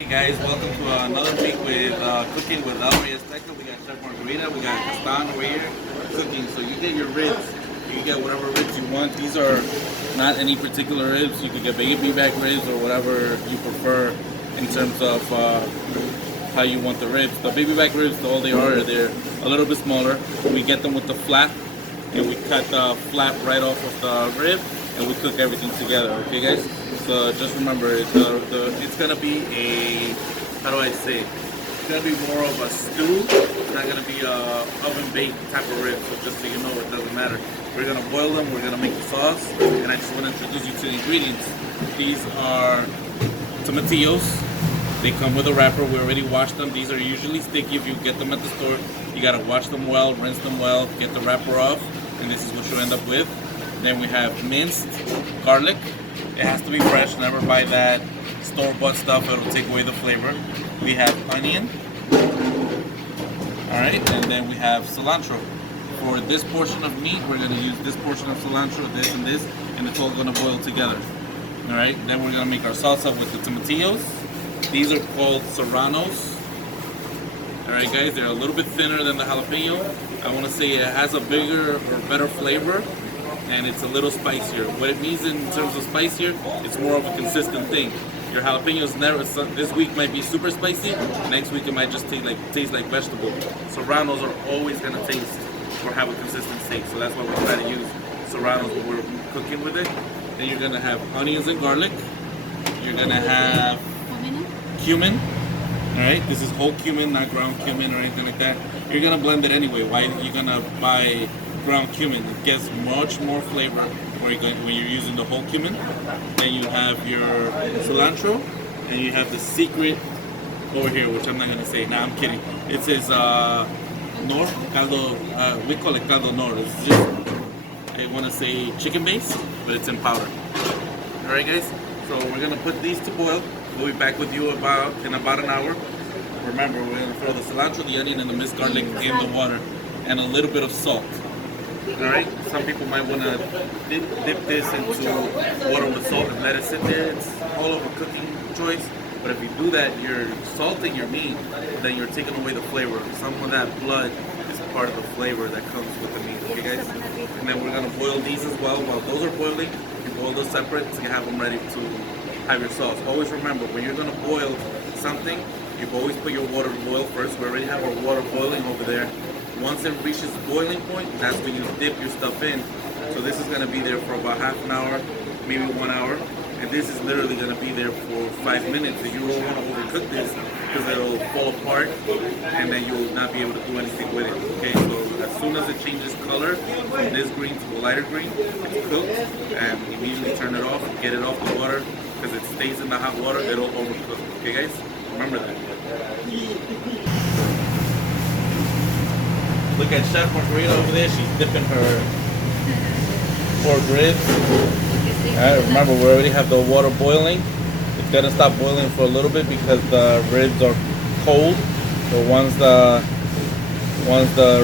Hey guys, welcome to another week with cooking with Elmarie Azteca. We got Chef Margarita, we got Castan over here cooking. So you get your ribs, you get whatever ribs you want. These are not any particular ribs. You can get baby back ribs or whatever you prefer in terms of how you want the ribs. The baby back ribs, all they are, they're a little bit smaller. We get them with the flap, and we cut the flap right off of the rib, and we cook everything together. Okay, guys. So just remember, it's gonna be a, how do I say? It's gonna be more of a stew. It's not gonna be a oven baked type of rib. So just so you know, it doesn't matter. We're gonna boil them. We're gonna make the sauce, and I just want to introduce you to the ingredients. These are tomatillos. They come with a wrapper. We already washed them. These are usually sticky. If you get them at the store, you gotta wash them well, rinse them well, get the wrapper off, and this is what you end up with. Then we have minced garlic. It has to be fresh. Never buy that store-bought stuff. It'll take away the flavor. We have onion. All right, and then we have cilantro. For this portion of meat, we're gonna use this portion of cilantro, this, and it's all gonna boil together. All right, then we're gonna make our salsa with the tomatillos. These are called serranos. All right, guys, they're a little bit thinner than the jalapeno. I wanna say it has a bigger or better flavor, and it's a little spicier. What it means in terms of spicier, it's more of a consistent thing. Your jalapenos this week might be super spicy, next week it might just taste like vegetable. Serranos are always gonna taste or have a consistent taste, so that's why we try to use serranos when we're cooking with it. Then you're gonna have onions and garlic. You're gonna have cumin. All right, this is whole cumin, not ground cumin or anything like that. You're gonna blend it anyway. Why you're gonna buy ground cumin? It gets much more flavor when you're using the whole cumin. Then you have your cilantro, and you have the secret over here, which I'm not gonna say. Nah, I'm kidding. It says Nor caldo. We call it caldo Nor. It's just, I want to say chicken base, but it's in powder. All right, guys. So we're gonna put these to boil. We'll be back with you in about an hour. Remember, we're gonna throw the cilantro, the onion, and the minced garlic in the water, and a little bit of salt. Alright, some people might want to dip this into water with salt and let it sit there. It's all of a cooking choice. But if you do that, you're salting your meat, then you're taking away the flavor. Some of that blood is part of the flavor that comes with the meat. Okay, guys? And then we're going to boil these as well. While those are boiling, you boil those separate so you have them ready to have your sauce. Always remember, when you're going to boil something, you always put your water to boil first. We already have our water boiling over there. Once it reaches boiling point, that's when you dip your stuff in. So this is going to be there for about half an hour, maybe 1 hour. And this is literally going to be there for 5 minutes. So you don't want to overcook this because it'll fall apart and then you'll not be able to do anything with it. Okay, so as soon as it changes color from this green to the lighter green, it's cooked, and immediately turn it off, get it off the water, because it stays in the hot water, it'll overcook. Okay guys, remember that. Look at Chef Margarita over there. She's dipping her pork ribs. Alright, remember, we already have the water boiling. It's gonna stop boiling for a little bit because the ribs are cold. So once the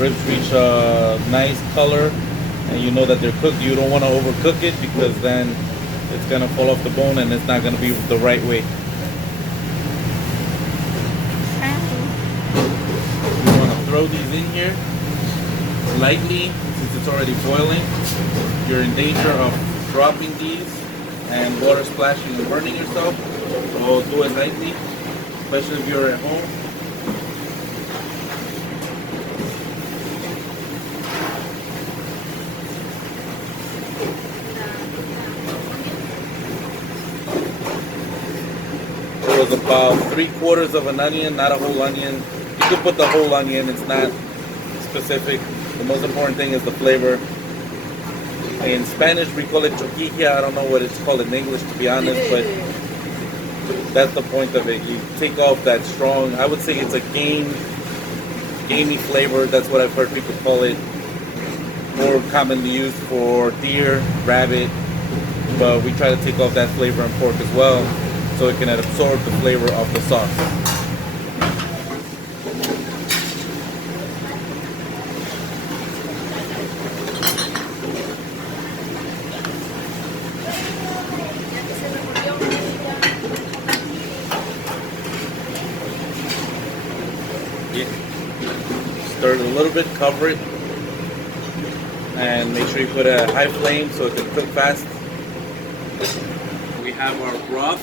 ribs reach a nice color and you know that they're cooked, you don't want to overcook it because then it's gonna fall off the bone and it's not gonna be the right way. You want to throw these in here lightly, since it's already boiling. You're in danger of dropping these and water splashing and burning yourself, so do it lightly, especially if you're at home. It was about 3/4 of an onion, not a whole onion. You could put the whole onion, it's not specific. The most important thing is the flavor. In Spanish we call it choquilla. I don't know what it's called in English, to be honest, but that's the point of it. You take off that strong, I would say it's a gamey flavor. That's what I've heard people call it. More commonly used for deer, rabbit, but we try to take off that flavor in pork as well so it can absorb the flavor of the sauce. Yeah. Stir it a little bit, cover it, and make sure you put a high flame so it can cook fast. We have our broth.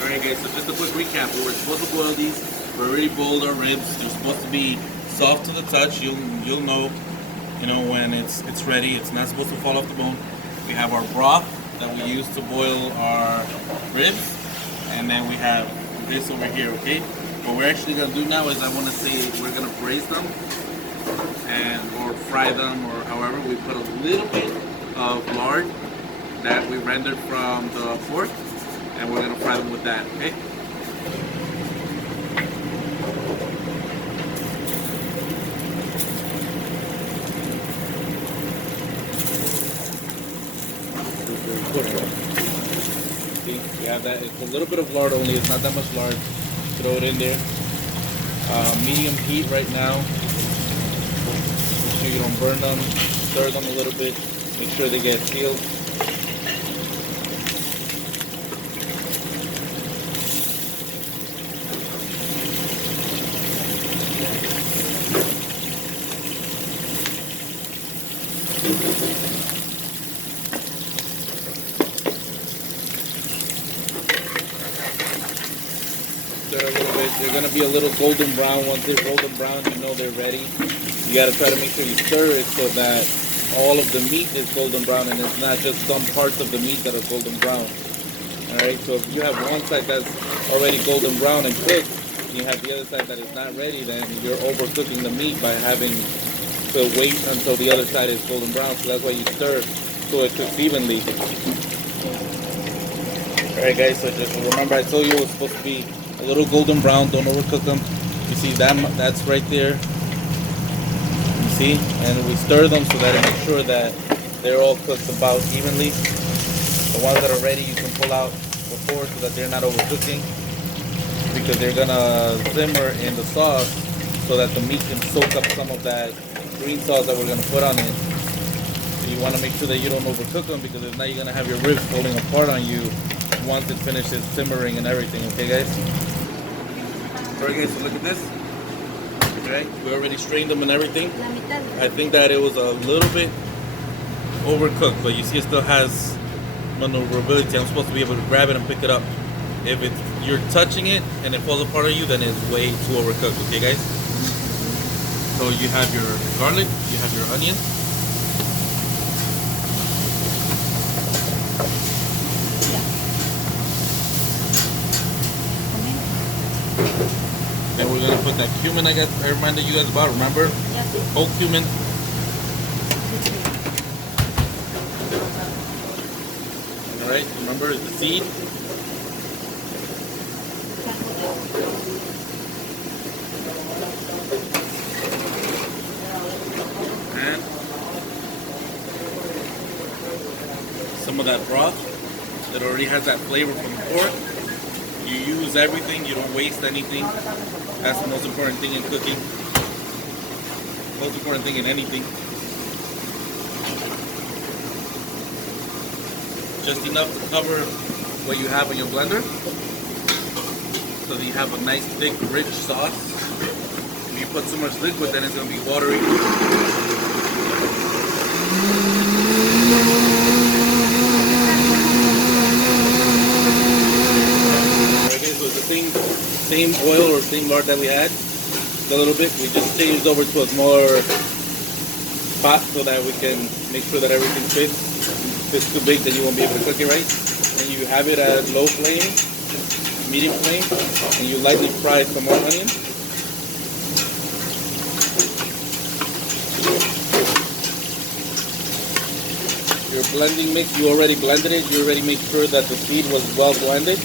Alright guys, so just a quick recap. We were supposed to boil these. We already boiled our ribs. They're supposed to be soft to the touch. You'll know, when it's ready. It's not supposed to fall off the bone. We have our broth that we use to boil our ribs, and then we have this over here. Okay, what we're actually gonna do now is I want to say we're gonna braise them or fry them, or however. We put a little bit of lard that we rendered from the pork, and we're gonna fry them with that. Okay. See, we have that. It's a little bit of lard only. It's not that much lard. Throw it in there. Medium heat right now. Make sure you don't burn them. Stir them a little bit. Make sure they get sealed. Stir a little bit. They're gonna be a little golden brown. Once they're golden brown, you know they're ready. You gotta try to make sure you stir it so that all of the meat is golden brown and it's not just some parts of the meat that are golden brown. Alright, so if you have one side that's already golden brown and cooked, and you have the other side that is not ready, then you're overcooking the meat by having to wait until the other side is golden brown. So that's why you stir so it cooks evenly. Alright guys, so just remember I told you it was supposed to be a little golden brown. Don't overcook them. You see that's right there. You see? And we stir them so that it makes sure that they're all cooked about evenly. The ones that are ready you can pull out before so that they're not overcooking, because they're gonna simmer in the sauce so that the meat can soak up some of that green sauce that we're gonna put on it. So you want to make sure that you don't overcook them, because if not you're gonna have your ribs falling apart on you once it finishes simmering and everything. Okay guys? Alright guys, so look at this. Okay, we already strained them and everything. I think that it was a little bit overcooked, but you see it still has maneuverability. I'm supposed to be able to grab it and pick it up. If you're touching it and it falls apart on you, then it's way too overcooked. Okay guys? So you have your garlic, you have your onion. Then we're gonna put that cumin I reminded you guys about. Remember? Whole cumin. Alright, remember the seed. And some of that broth that already has that flavor from the pork. You use everything, you don't waste anything. That's the most important thing in cooking. Most important thing in anything. Just enough to cover what you have in your blender, so that you have a nice thick rich sauce. If you put too much liquid, then it's going to be watery. Okay, so it's the same oil or same lard that we had. A little bit. We just changed over to a smaller pot so that we can make sure that everything fits. If it's too big, then you won't be able to cook it right. And you have it at low flame, medium flame, and you lightly fry some more onion. Your blending mix, you already blended it. You already made sure that the seed was well blended.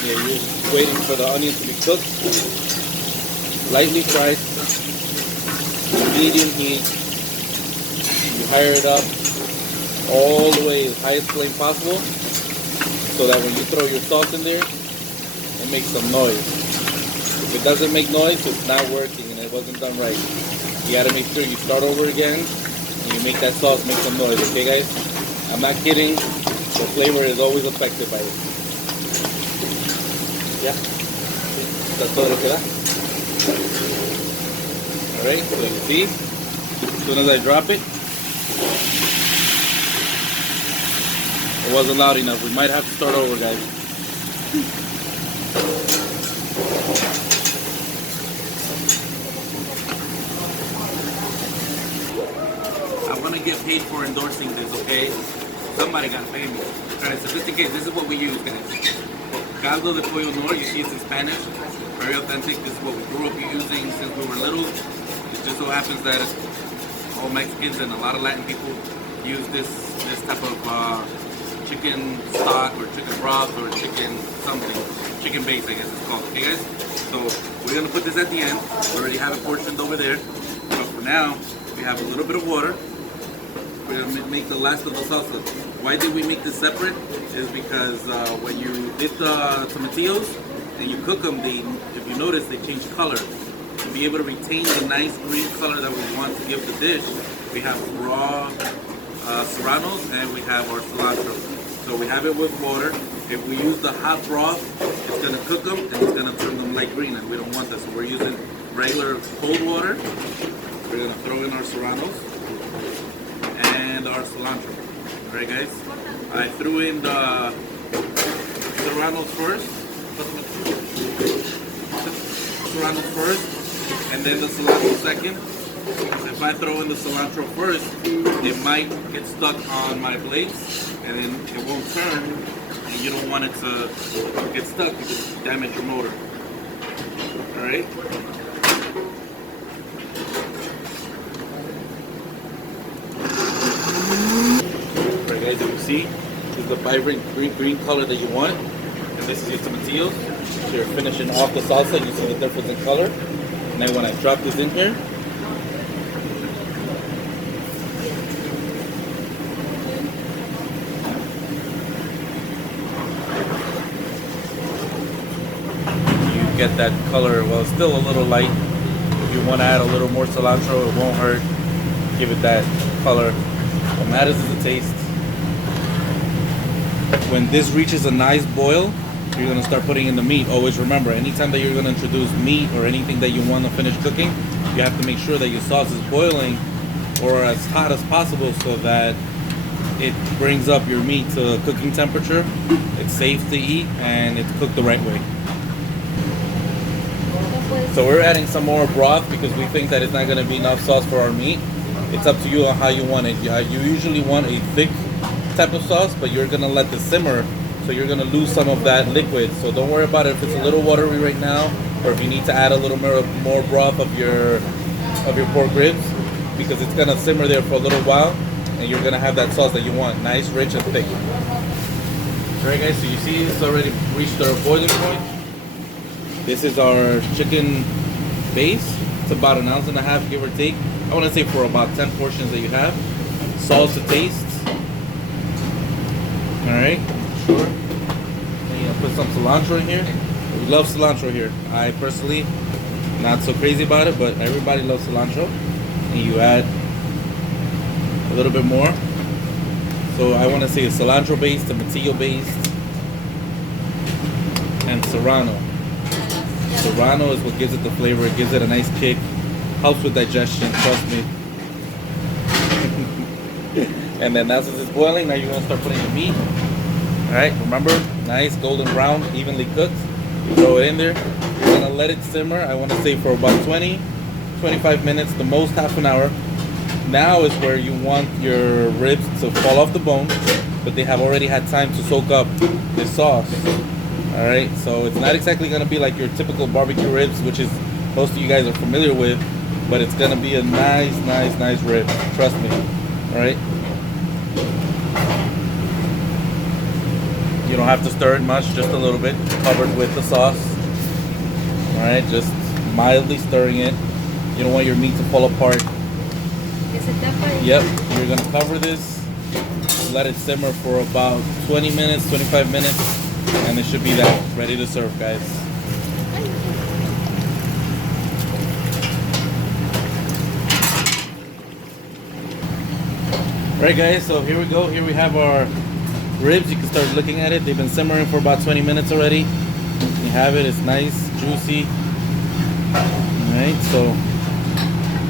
Yeah, you're just waiting for the onion to be cooked. Lightly fried, medium heat. You higher it up all the way as highest flame possible, so that when you throw your sauce in there, it makes some noise. If it doesn't make noise, it's not working and it wasn't done right. You gotta make sure you start over again and you make that sauce make some noise, okay guys? I'm not kidding. The flavor is always affected by it. Yeah. That's todo lo que da. Alright, so you see, as soon as I drop it, it wasn't loud enough. We might have to start over, guys. I want to get paid for endorsing this, okay? Somebody got to pay me. Alright, so just in case, this is what we use, guys. Caldo de pollo nor, you see it's in Spanish. Very authentic. This is what we grew up using since we were little. It just so happens that all Mexicans and a lot of Latin people use this type of chicken stock or chicken broth or chicken something. Chicken base, I guess it's called. Okay, guys? So we're going to put this at the end. We already have it portioned over there. But for now, we have a little bit of water. We're going to make the last of the salsa. Why did we make this separate? Is because when you dip the tomatillos and you cook them, if you notice, they change color. To be able to retain the nice green color that we want to give the dish, we have raw serranos and we have our cilantro. So we have it with water. If we use the hot broth, it's going to cook them and it's going to turn them light green, and we don't want that. So we're using regular cold water. We're going to throw in our serranos and our cilantro. Alright, guys? I threw in the serranos first. Serranos first, and then the cilantro second. If I throw in the cilantro first, it might get stuck on my blades, and then it won't turn, and you don't want it to get stuck because it damage your motor. Alright? Alright, guys, as you see, this is the vibrant green color that you want, and this is your tomatillos. So you're finishing off the salsa, you see the difference in color. And then when I drop this in here, you get that color. Well, it's still a little light. If you want to add a little more cilantro, it won't hurt. Give it that color. What matters is the taste. When this reaches a nice boil, you're going to start putting in the meat. Always remember, anytime that you're going to introduce meat or anything that you want to finish cooking, you have to make sure that your sauce is boiling or as hot as possible so that it brings up your meat to cooking temperature. It's safe to eat and it's cooked the right way. So we're adding some more broth because we think that it's not going to be enough sauce for our meat. It's up to you on how you want it. You usually want a thick type of sauce, but you're going to let this simmer. So you're going to lose some of that liquid. So don't worry about it if it's a little watery right now, or if you need to add a little more broth of your pork ribs, because it's going to simmer there for a little while, and you're going to have that sauce that you want, nice, rich, and thick. Alright, guys, so you see it's already reached our boiling point. This is our chicken base. It's about 1.5 ounces, give or take. I want to say for about 10 portions that you have. Salt to taste. Alright. Sure. And you put some cilantro in here. We love cilantro here. I personally not so crazy about it, but everybody loves cilantro. And you add a little bit more. So I want to say it's cilantro based, tomatillo based, and serrano. Serrano is what gives it the flavor. It gives it a nice kick. Helps with digestion. Trust me. And then as it's boiling, now you're gonna start putting the meat. Alright, remember, nice golden brown, evenly cooked. You throw it in there. You're gonna let it simmer, I want to say for about 20-25 minutes, the most half an hour. Now is where you want your ribs to fall off the bone, but they have already had time to soak up this sauce. Alright, so it's not exactly gonna be like your typical barbecue ribs, which is most of you guys are familiar with, but it's gonna be a nice rib. Trust me. Alright. You don't have to stir it much, just a little bit, covered with the sauce. Alright, just mildly stirring it. You don't want your meat to fall apart. Yep, you're gonna cover this, let it simmer for about 20 minutes, 25 minutes, and it should be that, ready to serve, guys. Right, guys, so here we go. Here we have our ribs. You can start looking at it. They've been simmering for about 20 minutes already. You have it. It's nice, juicy. Alright, so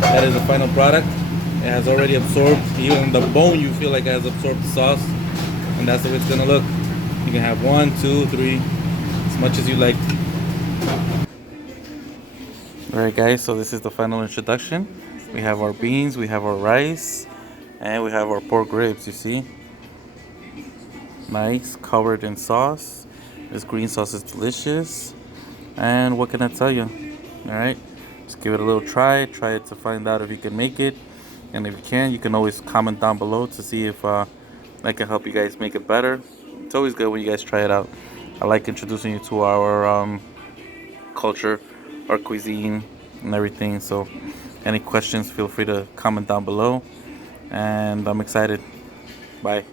that is the final product. It has already absorbed, even the bone you feel like it has absorbed the sauce. And that's the way it's gonna look. You can have 1, 2, 3, as much as you like. Alright, guys, so this is the final introduction. We have our beans, we have our rice, and we have our pork ribs, you see. Nice, covered in sauce. This green sauce is delicious. And what can I tell you? Alright, just give it a little try. Try it to find out if you can make it. And if you can always comment down below to see if I can help you guys make it better. It's always good when you guys try it out. I like introducing you to our culture, our cuisine, and everything. So any questions, feel free to comment down below. And I'm excited. Bye.